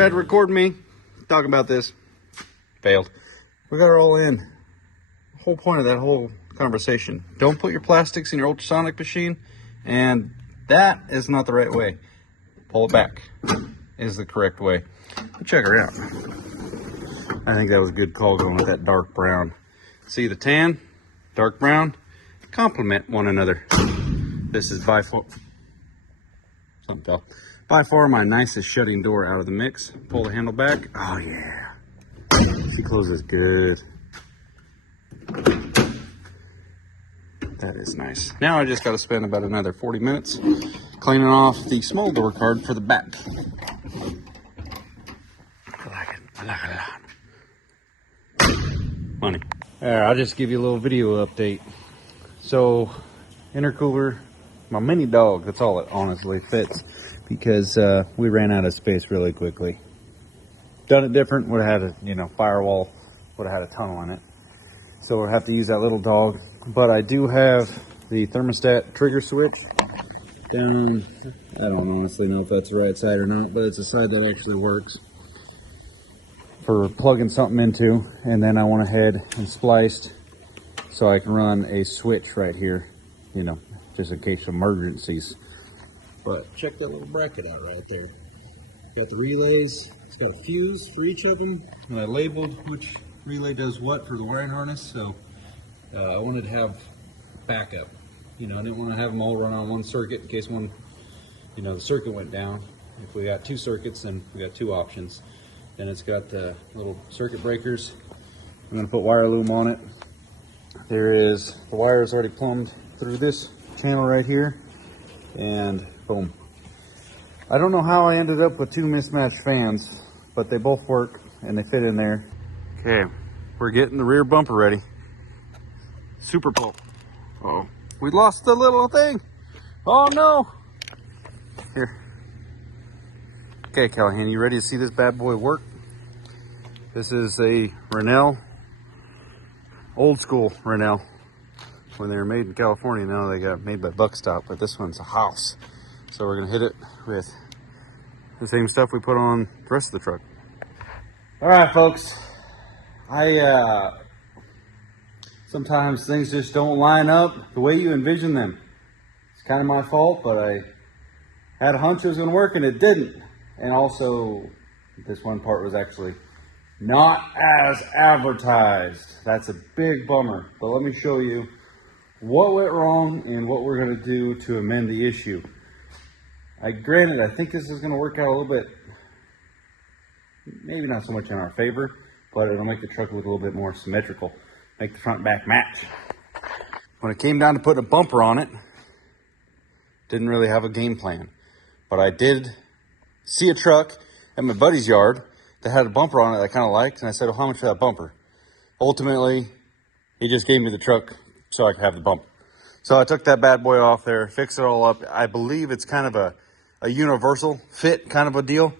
tried to record me talking about this. Failed. We got it all in. The whole point of that whole conversation. Don't put your plastics in your ultrasonic machine, and that is not the right way. Pull it back is the correct way. But check her out. I think that was a good call going with that dark brown. See the tan, dark brown, complement one another. This is by far my nicest shutting door out of the mix. Pull the handle back. Oh yeah. She closes good. That is nice. Now I just got to spend about another 40 minutes cleaning off the small door card for the back. I like it a lot. Money. I'll just give you a little video update. So, intercooler, my mini dog, that's all it honestly fits, because we ran out of space really quickly. Done it different, would have had a firewall, would have had a tunnel in it. So we'll have to use that little dog. But I do have the thermostat trigger switch down. I don't honestly know if that's the right side or not, but it's a side that actually works for plugging something into. And then I went ahead and spliced so I can run a switch right here, just in case of emergencies. But check that little bracket out right there. Got the relays. It's got a fuse for each of them, and I labeled which relay does what for the wiring harness. So I wanted to have backup. I didn't want to have them all run on one circuit in case one, the circuit went down. If we got two circuits, then we got two options. Then it's got the little circuit breakers. I'm going to put wire loom on it. The wire is already plumbed through this channel right here, and boom. I don't know how I ended up with two mismatched fans, but they both work and they fit in there. Okay, we're getting the rear bumper ready. Super pull. Oh, we lost the little thing. Oh no. Here. Okay, Callahan, you ready to see this bad boy work? This is a Rennell, old school Rennell. When they were made in California, now they got made by Buckstop, but this one's a Haas. So we're gonna hit it with the same stuff we put on the rest of the truck. All right, folks. Sometimes things just don't line up the way you envision them. It's kind of my fault, but I had a hunch it was gonna work and it didn't. And also, this one part was actually not as advertised. That's a big bummer, but let me show you what went wrong and what we're gonna do to amend the issue. Granted, I think this is gonna work out a little bit, maybe not so much in our favor, but it'll make the truck look a little bit more symmetrical, make the front and back match. When it came down to putting a bumper on it, didn't really have a game plan, but I did see a truck at my buddy's yard that had a bumper on it that I kind of liked, and I said, well, how much for that bumper? Ultimately, he just gave me the truck so I could have the bumper. So I took that bad boy off there, fixed it all up. I believe it's kind of a universal fit kind of a deal,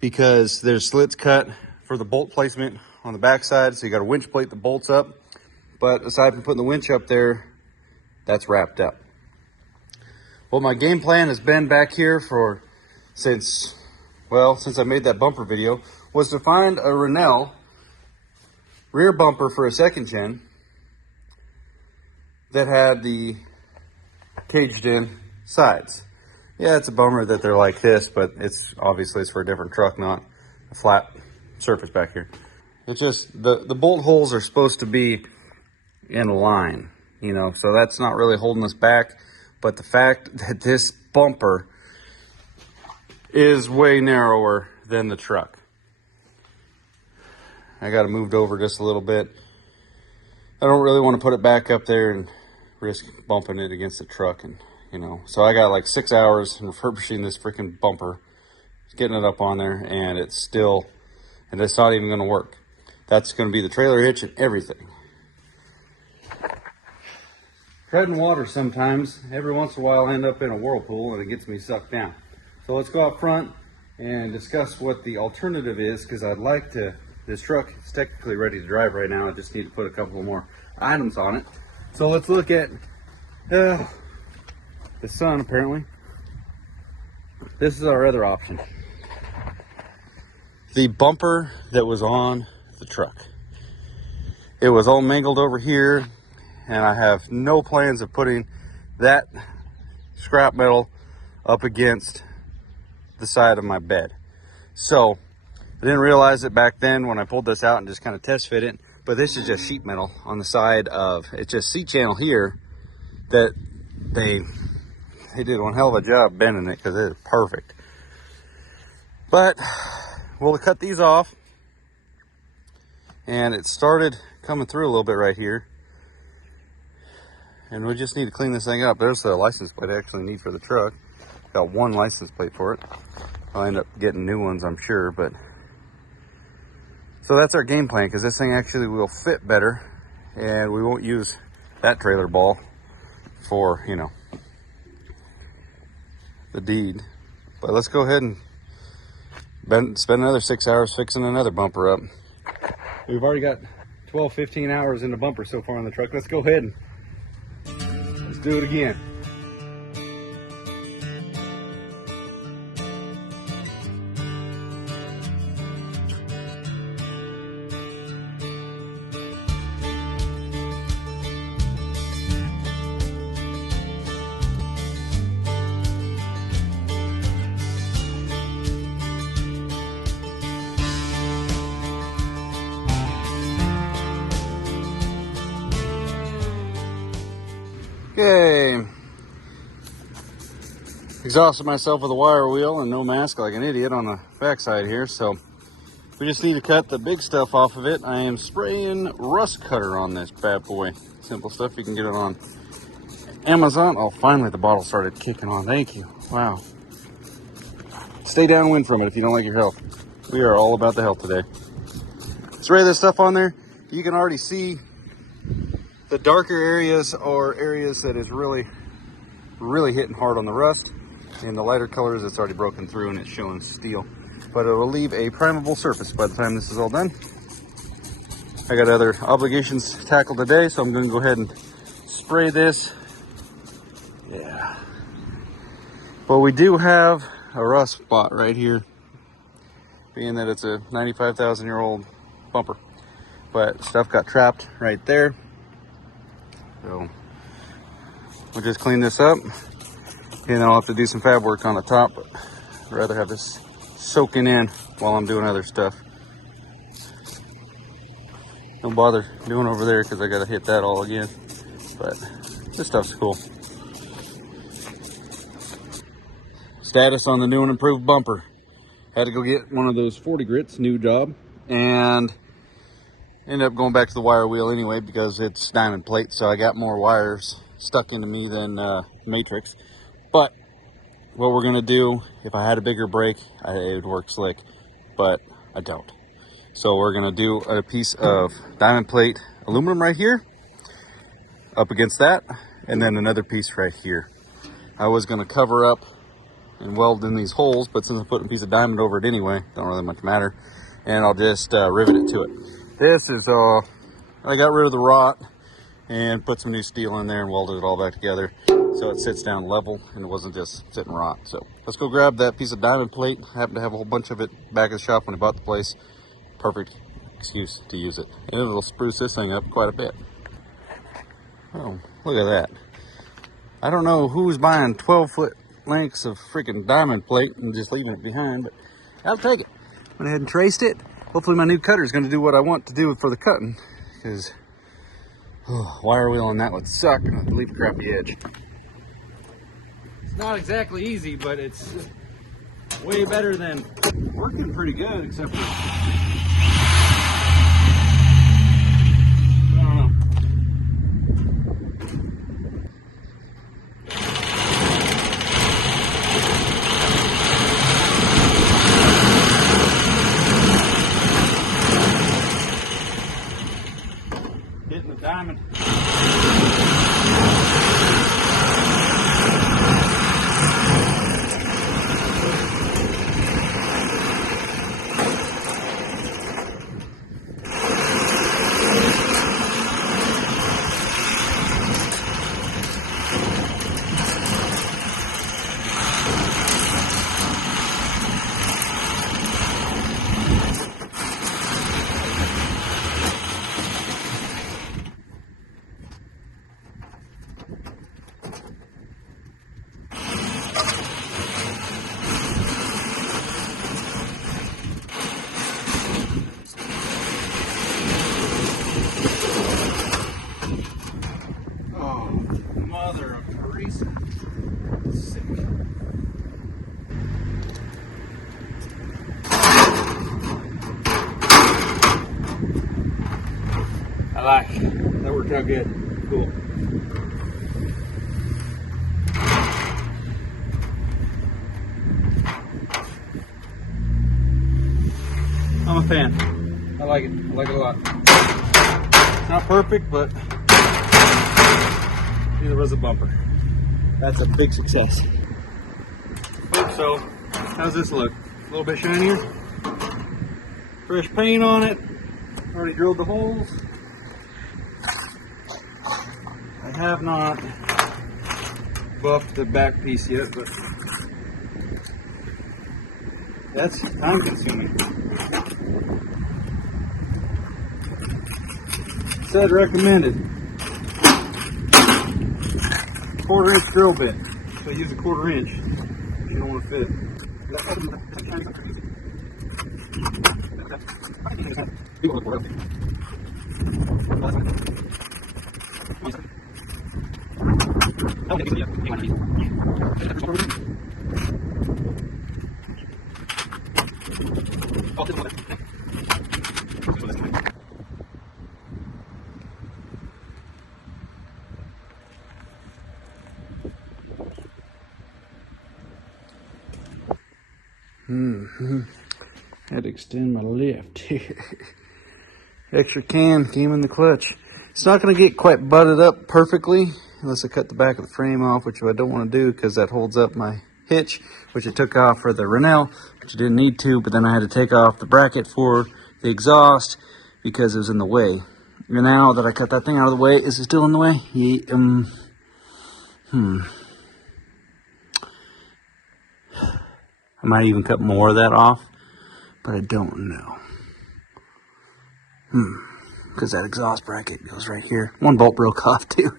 because there's slits cut for the bolt placement on the backside, so you got a winch plate that bolts up. But aside from putting the winch up there, that's wrapped up. What my game plan has been back here since I made that bumper video, was to find a Rennell rear bumper for a second gen that had the caged in sides. Yeah, it's a bummer that they're like this, but it's for a different truck, not a flat surface back here. It's just the bolt holes are supposed to be in line, so that's not really holding us back. But the fact that this bumper is way narrower than the truck, I got it moved over just a little bit. I don't really want to put it back up there and risk bumping it against the truck, and so I got like 6 hours refurbishing this freaking bumper, getting it up on there, and it's not even going to work. That's going to be the trailer hitch and everything. Treading water sometimes. Every once in a while I end up in a whirlpool and it gets me sucked down. So let's go out front and discuss what the alternative is, because this truck is technically ready to drive right now. I just need to put a couple more items on it. So let's look at the sun, apparently. This is our other option. the bumper that was on the truck. It was all mangled over here, and I have no plans of putting that scrap metal up against the side of my bed. So I didn't realize it back then when I pulled this out and just kind of test fit it, but this is just sheet metal on the side of, it's just C-channel here that they did one hell of a job bending it, because it is perfect. But we'll cut these off, and it started coming through a little bit right here, and we just need to clean this thing up. There's the license plate I actually need for the truck. Got one license plate for it. I'll end up getting new ones, I'm sure, but so that's our game plan, because this thing actually will fit better, and we won't use that trailer ball for, you know, the deed. But let's go ahead and spend another 6 hours fixing another bumper up. We've already got 12-15 hours in the bumper so far on the truck. Let's go ahead and let's do it again. Okay, exhausted myself with a wire wheel and no mask like an idiot on the backside here, so we just need to cut the big stuff off of it. I am spraying rust cutter on this bad boy. Simple stuff, you can get it on Amazon. Oh, finally the bottle started kicking on. Thank you. Wow. Stay downwind from it if you don't like your health. We are all about the health today. Spray this stuff on there. You can already see the darker areas are areas that is really hitting hard on the rust, and the lighter colors it's already broken through and it's showing steel. But it will leave a primable surface by the time this is all done. I got other obligations tackled today, so I'm going to go ahead and spray this. Yeah. But we do have a rust spot right here, being that it's a 95,000-year-old bumper. But stuff got trapped right there. So we'll just clean this up, and then I'll have to do some fab work on the top, but I'd rather have this soaking in while I'm doing other stuff. Don't bother doing over there because I got to hit that all again, but this stuff's cool. Status on the new and improved bumper. Had to go get one of those 40 grits, new job, and ended up going back to the wire wheel anyway because it's diamond plate, so I got more wires stuck into me than matrix. But what we're gonna do, if I had a bigger brake, it would work slick, but I don't. So we're gonna do a piece of diamond plate aluminum right here up against that, and then another piece right here. I was gonna cover up and weld in these holes, but since I put a piece of diamond over it anyway, don't really much matter, and I'll just rivet it to it. This is, I got rid of the rot and put some new steel in there and welded it all back together so it sits down level and it wasn't just sitting rot. So let's go grab that piece of diamond plate. I happen to have a whole bunch of it back at the shop when I bought the place. Perfect excuse to use it. And it'll spruce this thing up quite a bit. Oh, look at that. I don't know who's buying 12-foot lengths of freaking diamond plate and just leaving it behind, but I'll take it. Went ahead and traced it. Hopefully my new cutter is going to do what I want to do for the cutting, because wire wheel on that would suck and I'd leave a crappy edge. It's not exactly easy, but it's way better than working pretty good, except for, I don't know. Hitting the diamond. like. That worked out good. Cool. I'm a fan. I like it. I like it a lot. Not perfect, but neither was a bumper. That's a big success. Hope so. How's this look? A little bit shinier. Fresh paint on it. Already drilled the holes. I have not buffed the back piece yet, but that's time consuming. Said recommended. 1/4 inch drill bit. So I use a 1/4 inch if you don't want to fit. Had to extend my lift. Extra can came in the clutch. It's not going to get quite butted up perfectly unless I cut the back of the frame off, which I don't want to do because that holds up my hitch, which I took off for the Rennell, which I didn't need to, but then I had to take off the bracket for the exhaust because it was in the way. And now that I cut that thing out of the way, is it still in the way? I might even cut more of that off, but I don't know. Because that exhaust bracket goes right here. One bolt broke off too.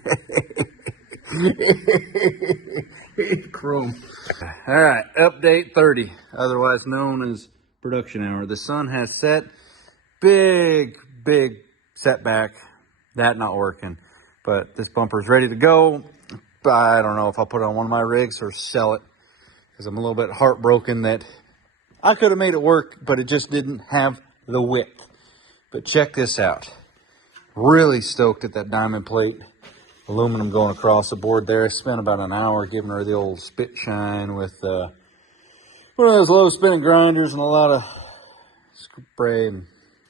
Chrome. All right, update 30, otherwise known as production hour. The sun has set. Big setback. That not working. But this bumper's ready to go. I don't know if I'll put it on one of my rigs or sell it, because I'm a little bit heartbroken that I could have made it work, but it just didn't have the width. But check this out. Really stoked at that diamond plate aluminum going across the board there. I spent about an hour giving her the old spit shine with one of those low spinning grinders and a lot of spray.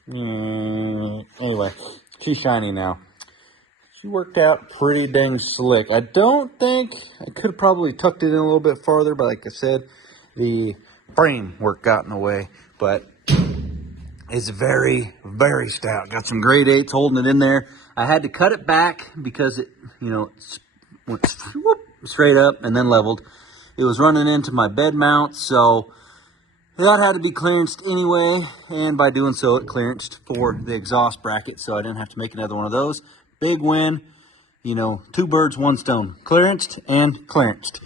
Anyway, she's shiny now. She worked out pretty dang slick. I don't think, I could have probably tucked it in a little bit farther, but like I said, the frame work got in the way. But it's very stout. Got some grade 8s holding it in there. I had to cut it back because it, went straight up and then leveled. It was running into my bed mount, so that had to be clearanced anyway. And by doing so, it clearanced for the exhaust bracket, so I didn't have to make another one of those. Big win. 2 birds, 1 stone. Clearanced and clearanced.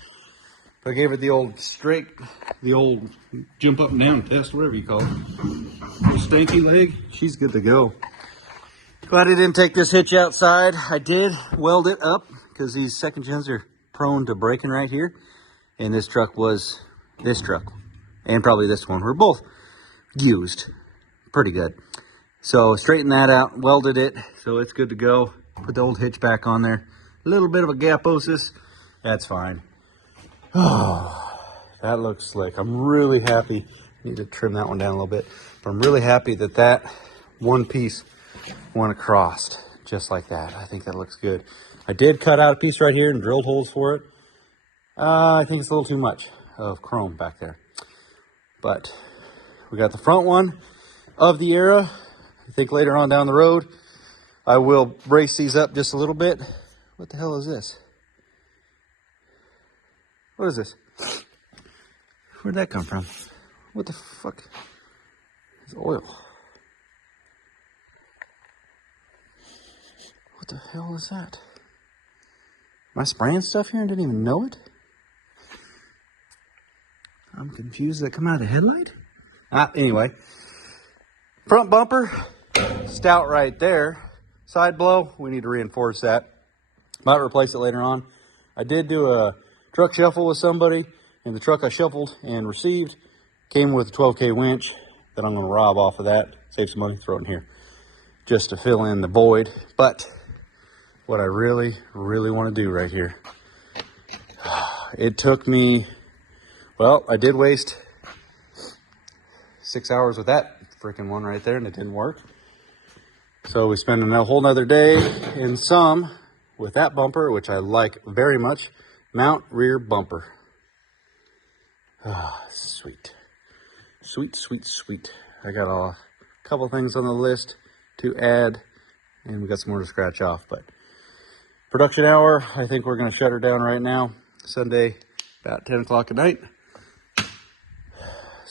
I gave her the old straight, the old jump up and down test, whatever you call it. Little stanky leg. She's good to go. Glad I didn't take this hitch outside. I did weld it up because these second gens are prone to breaking right here. And this truck and probably this one were both used. Pretty good. So straightened that out, welded it, so it's good to go. Put the old hitch back on there. A little bit of a gaposis. That's fine. Oh, that looks slick. I'm really happy. Need to trim that one down a little bit. But I'm really happy that that one piece went across just like that. I think that looks good. I did cut out a piece right here and drilled holes for it. I think it's a little too much of chrome back there. But we got the front one of the era. I think later on down the road, I will brace these up just a little bit. What the hell is this? What is this? Where'd that come from? What the fuck? It's oil. What the hell is that? Am I spraying stuff here and didn't even know it? I'm confused. Did that come out of the headlight? Anyway. Front bumper, stout right there. Side blow, we need to reinforce that. Might replace it later on. I did do a truck shuffle with somebody, and the truck I shuffled and received came with a 12K winch that I'm going to rob off of that. Save some money, throw it in here. just to fill in the void. But what I really, really want to do right here, it took me, well, I did waste 6 hours with that freaking one right there, and it didn't work. So we spent a whole nother day in some with that bumper, which I like very much. Mount rear bumper. Ah, sweet. Sweet, sweet, sweet. I got a couple things on the list to add, and we got some more to scratch off. But production hour, I think we're going to shut her down right now. Sunday, about 10 o'clock at night.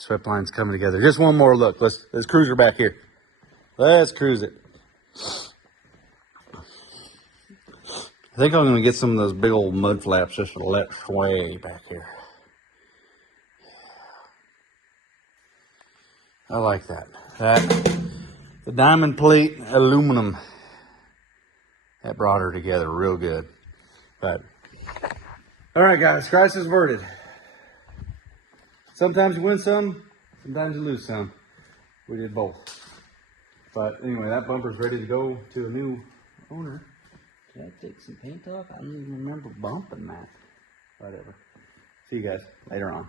Sweptline's coming together. Just one more look. Let's cruise her back here. Let's cruise it. I think I'm going to get some of those big old mud flaps just to let sway back here. I like that. The diamond plate aluminum, that brought her together real good. But all right, guys, crisis averted. Sometimes you win some, sometimes you lose some. We did both. But anyway, that bumper's ready to go to a new owner. Did I take some paint off? I don't even remember bumping that. Whatever. See you guys later on.